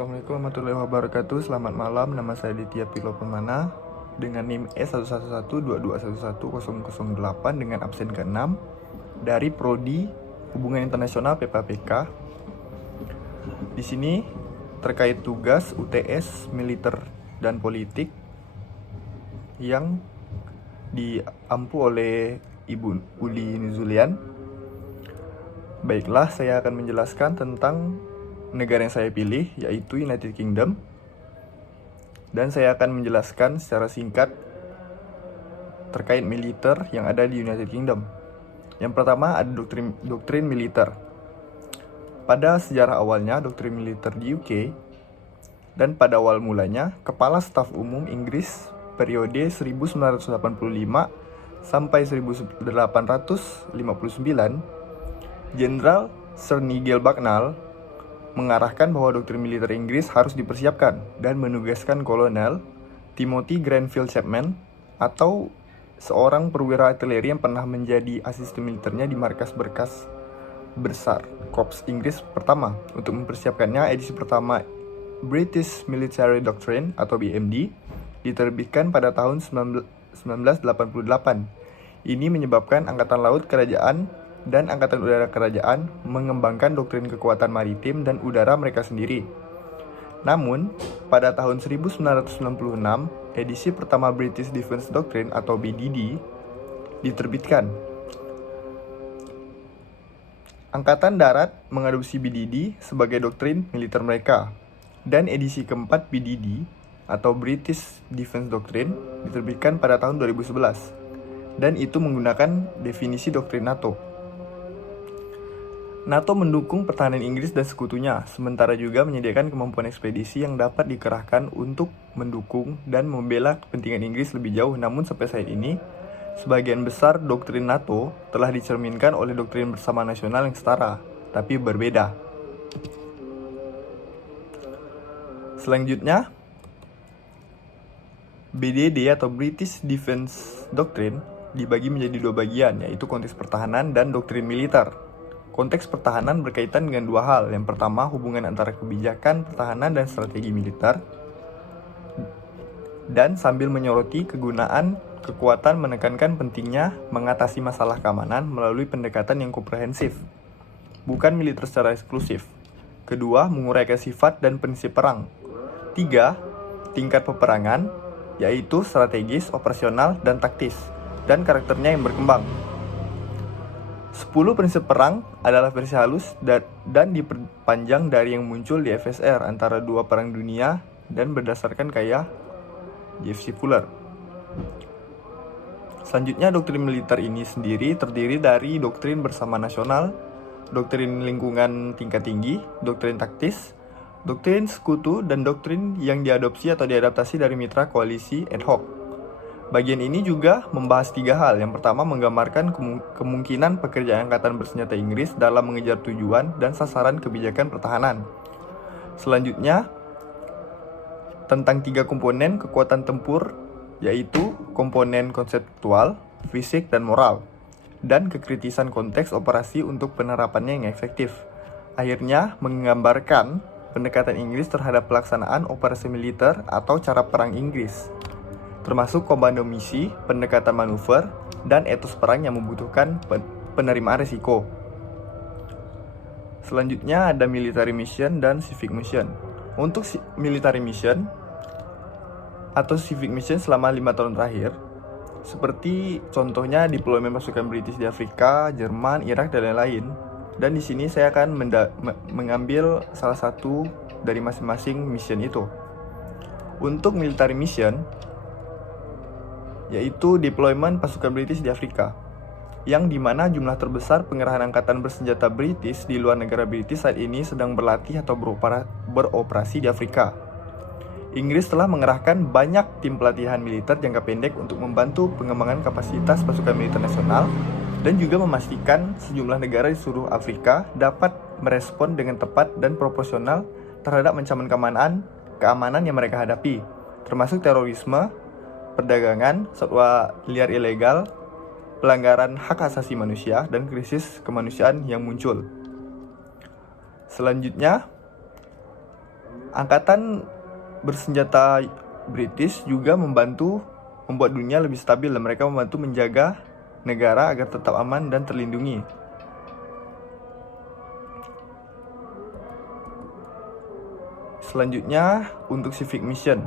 Assalamualaikum warahmatullahi wabarakatuh. Selamat malam, nama saya Ditya Pilo Permana dengan NIM S11122110008 dengan absen ke-6 dari Prodi Hubungan Internasional PPAPK. Di sini terkait tugas UTS Militer dan Politik yang diampu oleh Ibu Uli Nuzulian. Baiklah, saya akan menjelaskan tentang negara yang saya pilih, yaitu United Kingdom. Dan saya akan menjelaskan secara singkat terkait militer yang ada di United Kingdom. Yang pertama ada doktrin militer. Pada sejarah awalnya, doktrin militer di UK, dan pada awal mulanya, Kepala Staf Umum Inggris periode 1985 sampai 1859, Jenderal Sir Nigel Bucknall mengarahkan bahwa doktrin militer Inggris harus dipersiapkan dan menugaskan Kolonel Timothy Grenfell Chapman atau seorang perwira artileri yang pernah menjadi asisten militernya di markas berkas besar Korps Inggris pertama untuk mempersiapkannya. Edisi pertama British Military Doctrine atau BMD diterbitkan pada tahun 1988. Ini menyebabkan Angkatan Laut Kerajaan dan Angkatan Udara Kerajaan mengembangkan doktrin kekuatan maritim dan udara mereka sendiri. Namun, pada tahun 1996, edisi pertama British Defence Doctrine atau BDD diterbitkan. Angkatan Darat mengadopsi BDD sebagai doktrin militer mereka, dan edisi keempat BDD atau British Defence Doctrine diterbitkan pada tahun 2011, dan itu menggunakan definisi doktrin NATO. NATO mendukung pertahanan Inggris dan sekutunya, sementara juga menyediakan kemampuan ekspedisi yang dapat dikerahkan untuk mendukung dan membela kepentingan Inggris lebih jauh. Namun sampai saat ini, sebagian besar doktrin NATO telah dicerminkan oleh doktrin bersama nasional yang setara, tapi berbeda. Selanjutnya, BDD atau British Defence Doctrine dibagi menjadi dua bagian, yaitu konteks pertahanan dan doktrin militer. Konteks pertahanan berkaitan dengan dua hal. Yang pertama, hubungan antara kebijakan pertahanan dan strategi militer, dan sambil menyoroti kegunaan kekuatan menekankan pentingnya mengatasi masalah keamanan melalui pendekatan yang komprehensif, bukan militer secara eksklusif. Kedua, menguraikan sifat dan prinsip perang. Tiga, tingkat peperangan, yaitu strategis, operasional, dan taktis, dan karakternya yang berkembang. 10 prinsip perang adalah versi halus dan diperpanjang dari yang muncul di FSR antara dua perang dunia dan berdasarkan karya J.F.C. Fuller. Selanjutnya, doktrin militer ini sendiri terdiri dari doktrin bersama nasional, doktrin lingkungan tingkat tinggi, doktrin taktis, doktrin sekutu, dan doktrin yang diadopsi atau diadaptasi dari mitra koalisi ad hoc. Bagian ini juga membahas tiga hal. Yang pertama, menggambarkan kemungkinan pekerjaan Angkatan Bersenjata Inggris dalam mengejar tujuan dan sasaran kebijakan pertahanan. Selanjutnya, tentang tiga komponen kekuatan tempur, yaitu komponen konseptual, fisik, dan moral, dan kekritisan konteks operasi untuk penerapannya yang efektif. Akhirnya, menggambarkan pendekatan Inggris terhadap pelaksanaan operasi militer atau cara perang Inggris, termasuk komando misi, pendekatan manuver, dan etos perang yang membutuhkan penerimaan risiko. Selanjutnya ada military mission dan civic mission. Untuk military mission atau civic mission selama 5 tahun terakhir, seperti contohnya deployment pasukan British di Afrika, Jerman, Irak, dan lain-lain. Dan di sini saya akan mengambil salah satu dari masing-masing mission itu. Untuk military mission, yaitu deployment pasukan British di Afrika, yang dimana jumlah terbesar pengerahan angkatan bersenjata British di luar negara British saat ini sedang berlatih atau beroperasi di Afrika. Inggris telah mengerahkan banyak tim pelatihan militer jangka pendek untuk membantu pengembangan kapasitas pasukan militer nasional dan juga memastikan sejumlah negara di seluruh Afrika dapat merespon dengan tepat dan proporsional terhadap ancaman keamanan yang mereka hadapi, termasuk terorisme, perdagangan satwa liar ilegal, pelanggaran hak asasi manusia, dan krisis kemanusiaan yang muncul. Selanjutnya, Angkatan bersenjata British juga membantu membuat dunia lebih stabil dan mereka membantu menjaga negara agar tetap aman dan terlindungi. Selanjutnya untuk civic mission.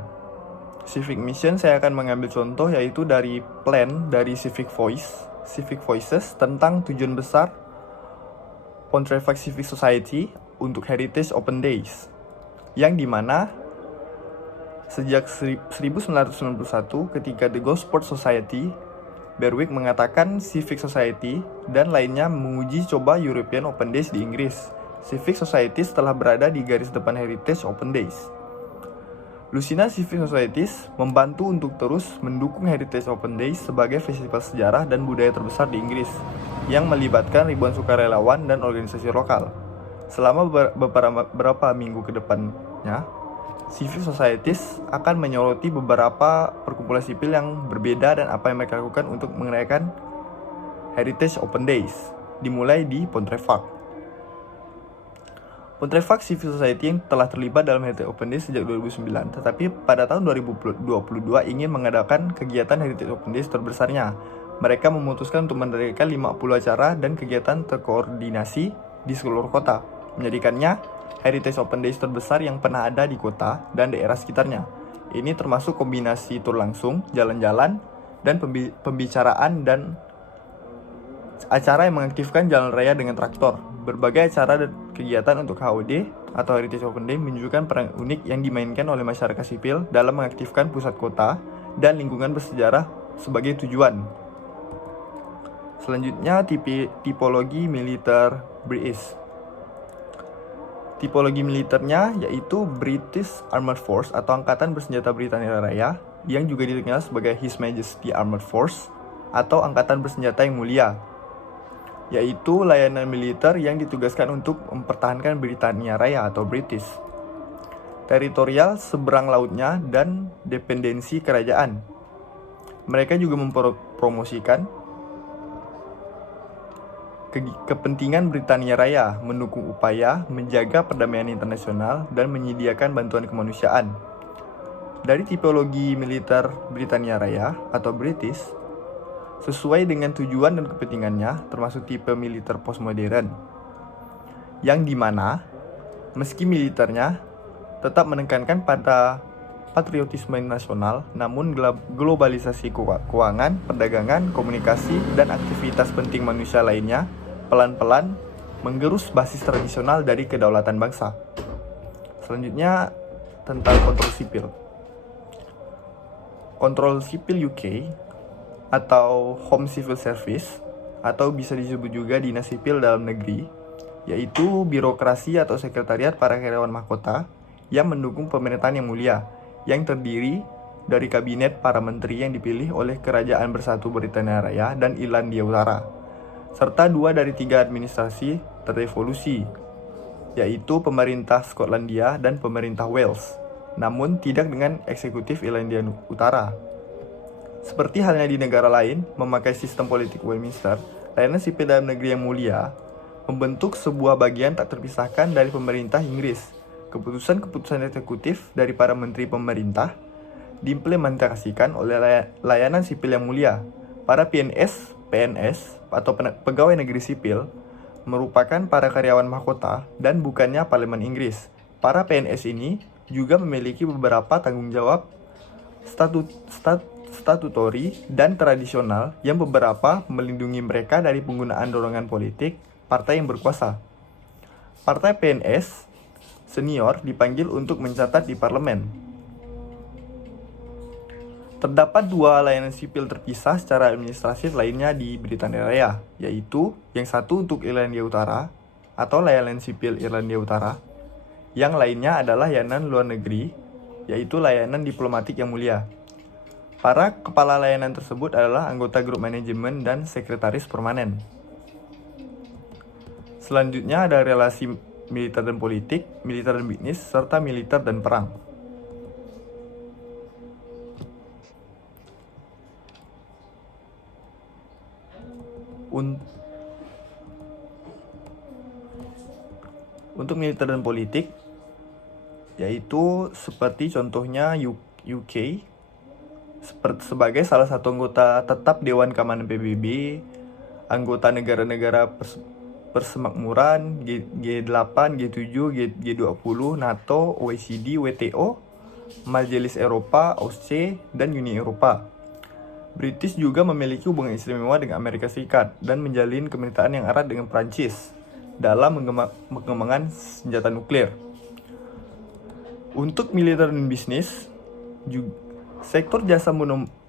Civic mission saya akan mengambil contoh yaitu dari plan dari Civic Voices tentang tujuan besar Pontefract Civic Society untuk Heritage Open Days, yang dimana sejak 1991 ketika The Gosport Society, Berwick mengatakan Civic Society dan lainnya menguji coba European Open Days di Inggris. Civic Society telah berada di garis depan Heritage Open Days. Lucina Civic Societies membantu untuk terus mendukung Heritage Open Days sebagai festival sejarah dan budaya terbesar di Inggris yang melibatkan ribuan sukarelawan dan organisasi lokal. Selama beberapa minggu ke depannya, Civic Societies akan menyoroti beberapa perkumpulan sipil yang berbeda dan apa yang mereka lakukan untuk merayakan Heritage Open Days, dimulai di Pontefract. Pontefract Civic Society yang telah terlibat dalam Heritage Open Days sejak 2009, tetapi pada tahun 2022 ingin mengadakan kegiatan Heritage Open Days terbesarnya. Mereka memutuskan untuk mendirikan 50 acara dan kegiatan terkoordinasi di seluruh kota, menjadikannya Heritage Open Days terbesar yang pernah ada di kota dan daerah sekitarnya. Ini termasuk kombinasi tur langsung, jalan-jalan, dan pembicaraan dan acara yang mengaktifkan jalan raya dengan traktor. Berbagai acara dan kegiatan untuk HOD atau Heritage Open Day menunjukkan peran unik yang dimainkan oleh masyarakat sipil dalam mengaktifkan pusat kota dan lingkungan bersejarah sebagai tujuan. Selanjutnya, tipologi militer British. Tipologi militernya yaitu British Armed Force atau Angkatan Bersenjata Britania Raya, yang juga dikenal sebagai His Majesty Armed Force atau Angkatan Bersenjata yang Mulia, yaitu layanan militer yang ditugaskan untuk mempertahankan Britania Raya atau British, teritorial seberang lautnya, dan dependensi kerajaan. Mereka juga mempromosikan kepentingan Britania Raya, mendukung upaya menjaga perdamaian internasional, dan menyediakan bantuan kemanusiaan. Dari tipologi militer Britania Raya atau British, sesuai dengan tujuan dan kepentingannya, termasuk tipe militer postmodern, yang dimana meski militernya tetap menekankan pada patriotisme nasional, namun globalisasi keuangan, perdagangan, komunikasi, dan aktivitas penting manusia lainnya pelan-pelan menggerus basis tradisional dari kedaulatan bangsa. Selanjutnya tentang kontrol sipil. Kontrol sipil UK atau Home Civil Service, atau bisa disebut juga dinas sipil dalam negeri, yaitu birokrasi atau sekretariat para karyawan mahkota yang mendukung pemerintahan yang mulia, yang terdiri dari kabinet para menteri yang dipilih oleh Kerajaan Bersatu Britania Raya dan Irlandia Utara, serta 2 dari 3 administrasi terdevolusi, yaitu pemerintah Skotlandia dan pemerintah Wales, namun tidak dengan eksekutif Irlandia Utara. Seperti halnya di negara lain memakai sistem politik Westminster, layanan sipil dalam negeri yang mulia membentuk sebuah bagian tak terpisahkan dari pemerintah Inggris. Keputusan-keputusan eksekutif dari para menteri pemerintah diimplementasikan oleh layanan sipil yang mulia. Para PNS atau pegawai negeri sipil merupakan para karyawan mahkota dan bukannya parlemen Inggris. Para PNS ini juga memiliki beberapa tanggung jawab statutori dan tradisional yang beberapa melindungi mereka dari penggunaan dorongan politik partai yang berkuasa. Partai PNS senior dipanggil untuk mencatat di parlemen. Terdapat 2 layanan sipil terpisah secara administratif lainnya di Britania Raya, yaitu yang satu untuk Irlandia Utara atau layanan sipil Irlandia Utara, yang lainnya adalah layanan luar negeri, yaitu layanan diplomatik yang mulia. Para kepala layanan tersebut adalah anggota grup manajemen dan sekretaris permanen. Selanjutnya ada relasi militer dan politik, militer dan bisnis, serta militer dan perang. Untuk militer dan politik, yaitu seperti contohnya UK sebagai salah satu anggota tetap Dewan Keamanan PBB, anggota negara-negara persemakmuran G8, G7, G20, NATO, OECD, WTO, Majelis Eropa, OSCE, dan Uni Eropa. British juga memiliki hubungan istimewa dengan Amerika Serikat dan menjalin kemitraan yang erat dengan Prancis dalam pengembangan senjata nuklir. Untuk militer dan bisnis, sektor jasa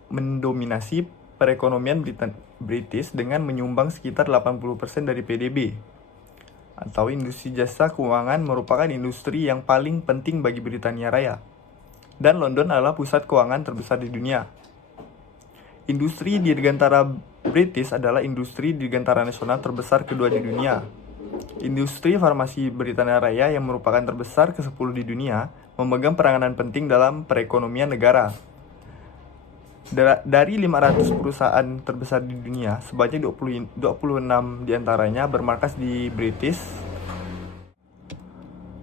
mendominasi perekonomian British dengan menyumbang sekitar 80% dari PDB. Atau industri jasa keuangan merupakan industri yang paling penting bagi Britania Raya. Dan London adalah pusat keuangan terbesar di dunia. Industri dirgantara British adalah industri dirgantara nasional terbesar kedua di dunia. Industri farmasi Britania Raya yang merupakan terbesar ke-10 di dunia memegang peranan penting dalam perekonomian negara. Dari 500 perusahaan terbesar di dunia, sebanyak 26 diantaranya bermarkas di British.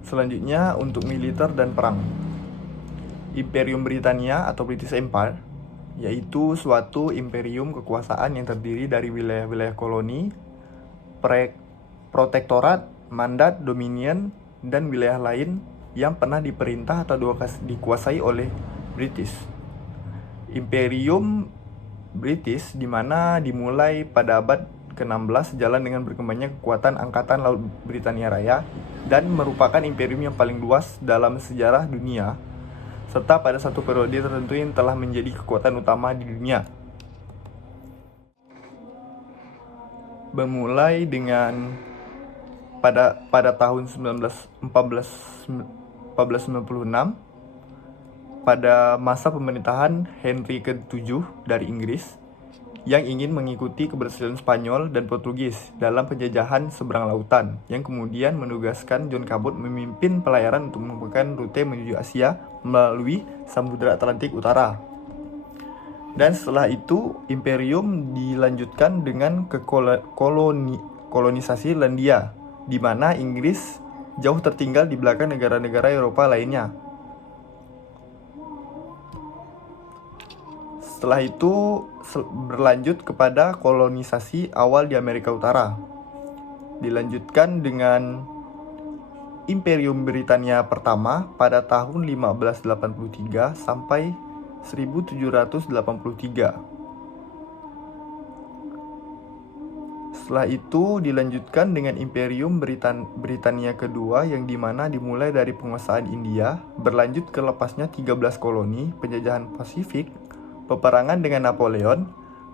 Selanjutnya untuk militer dan perang. Imperium Britania atau British Empire, yaitu suatu imperium kekuasaan yang terdiri dari wilayah-wilayah koloni, protektorat, mandat, dominion, dan wilayah lain yang pernah diperintah atau dikuasai oleh British. Imperium British dimana dimulai pada abad ke-16 sejalan dengan berkembangnya kekuatan Angkatan Laut Britania Raya dan merupakan imperium yang paling luas dalam sejarah dunia, serta pada satu periode tertentu yang telah menjadi kekuatan utama di dunia. Bermulai dengan pada tahun 1496 pada masa pemerintahan Henry ke-7 dari Inggris yang ingin mengikuti keberhasilan Spanyol dan Portugis dalam penjajahan seberang lautan, yang kemudian menugaskan John Cabot memimpin pelayaran untuk menemukan rute menuju Asia melalui Samudra Atlantik Utara. Dan setelah itu, imperium dilanjutkan dengan kolonisasi Irlandia, di mana Inggris jauh tertinggal di belakang negara-negara Eropa lainnya. Setelah itu berlanjut kepada kolonisasi awal di Amerika Utara. Dilanjutkan dengan Imperium Britania pertama pada tahun 1583 sampai 1783. Setelah itu dilanjutkan dengan Imperium Britania kedua yang dimana dimulai dari penguasaan India, berlanjut ke lepasnya 13 koloni, penjajahan Pasifik, peperangan dengan Napoleon,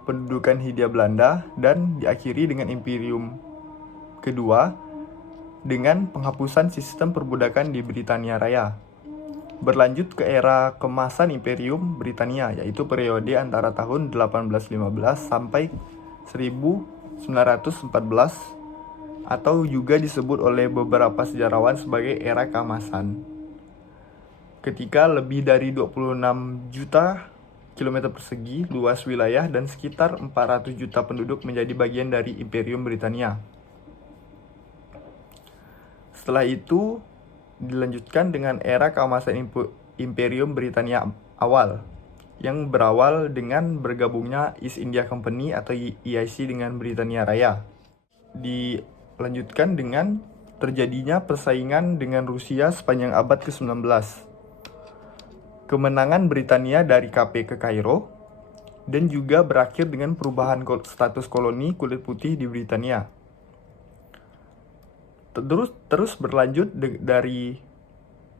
pendudukan Hindia Belanda, dan diakhiri dengan Imperium kedua dengan penghapusan sistem perbudakan di Britania Raya. Berlanjut ke era kemasan Imperium Britania, yaitu periode antara tahun 1815 sampai 1914 atau juga disebut oleh beberapa sejarawan sebagai era keemasan. Ketika lebih dari 26 juta kilometer persegi luas wilayah dan sekitar 400 juta penduduk menjadi bagian dari Imperium Britania. Setelah itu dilanjutkan dengan era keemasan Imperium Britania awal, yang berawal dengan bergabungnya East India Company atau EIC dengan Britania Raya. Dilanjutkan dengan terjadinya persaingan dengan Rusia sepanjang abad ke-19. Kemenangan Britania dari Cape ke Kairo, dan juga berakhir dengan perubahan status koloni kulit putih di Britania. Terus berlanjut dari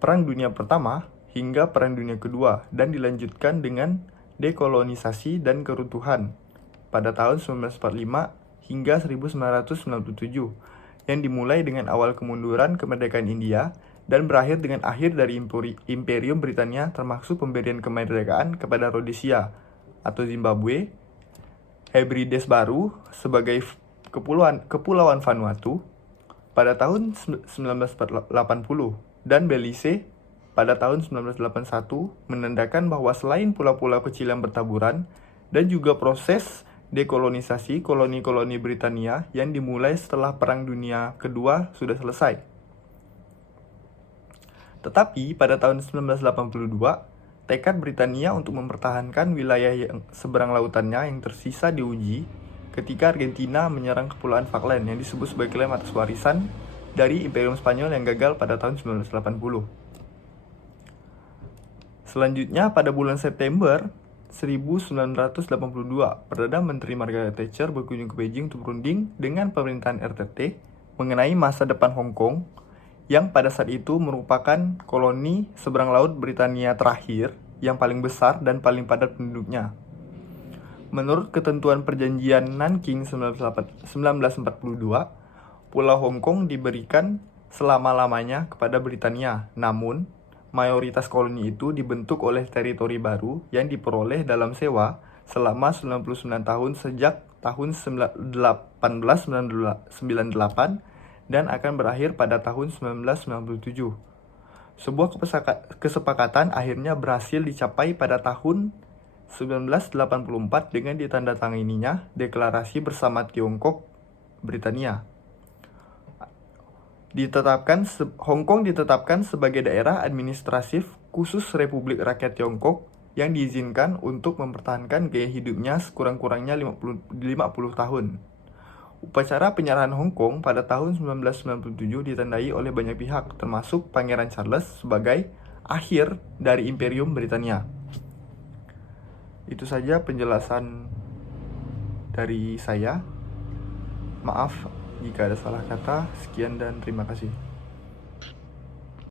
Perang Dunia Pertama hingga Perang Dunia Kedua, dan dilanjutkan dengan dekolonisasi dan keruntuhan pada tahun 1945 hingga 1997, yang dimulai dengan awal kemunduran kemerdekaan India dan berakhir dengan akhir dari Imperium Britania, termasuk pemberian kemerdekaan kepada Rhodesia atau Zimbabwe, Hebrides baru sebagai kepulauan Vanuatu pada tahun 1980, dan Belize pada tahun 1981, menandakan bahwa selain pulau-pulau kecil yang bertaburan, dan juga proses dekolonisasi koloni-koloni Britania yang dimulai setelah Perang Dunia Kedua sudah selesai. Tetapi pada tahun 1982, tekad Britania untuk mempertahankan wilayah yang seberang lautannya yang tersisa diuji ketika Argentina menyerang Kepulauan Falkland yang disebut sebagai klaim atas warisan dari Imperium Spanyol yang gagal pada tahun 1980. Selanjutnya, pada bulan September 1982, Perdana Menteri Margaret Thatcher berkunjung ke Beijing untuk berunding dengan pemerintahan RTT mengenai masa depan Hong Kong yang pada saat itu merupakan koloni seberang laut Britania terakhir yang paling besar dan paling padat penduduknya. Menurut ketentuan perjanjian Nanking 1942, Pulau Hong Kong diberikan selama-lamanya kepada Britania, namun mayoritas koloni itu dibentuk oleh teritori baru yang diperoleh dalam sewa selama 99 tahun sejak tahun 1898 dan akan berakhir pada tahun 1997. Sebuah kesepakatan akhirnya berhasil dicapai pada tahun 1984 dengan ditandatanganinya Deklarasi Bersama Tiongkok Britania. Hong Kong ditetapkan sebagai daerah administratif khusus Republik Rakyat Tiongkok yang diizinkan untuk mempertahankan gaya hidupnya sekurang-kurangnya 50 tahun. Upacara penyerahan Hong Kong pada tahun 1997 ditandai oleh banyak pihak, termasuk Pangeran Charles sebagai akhir dari Imperium Britania. Itu saja penjelasan dari saya. Maaf jika ada salah kata. Sekian dan terima kasih.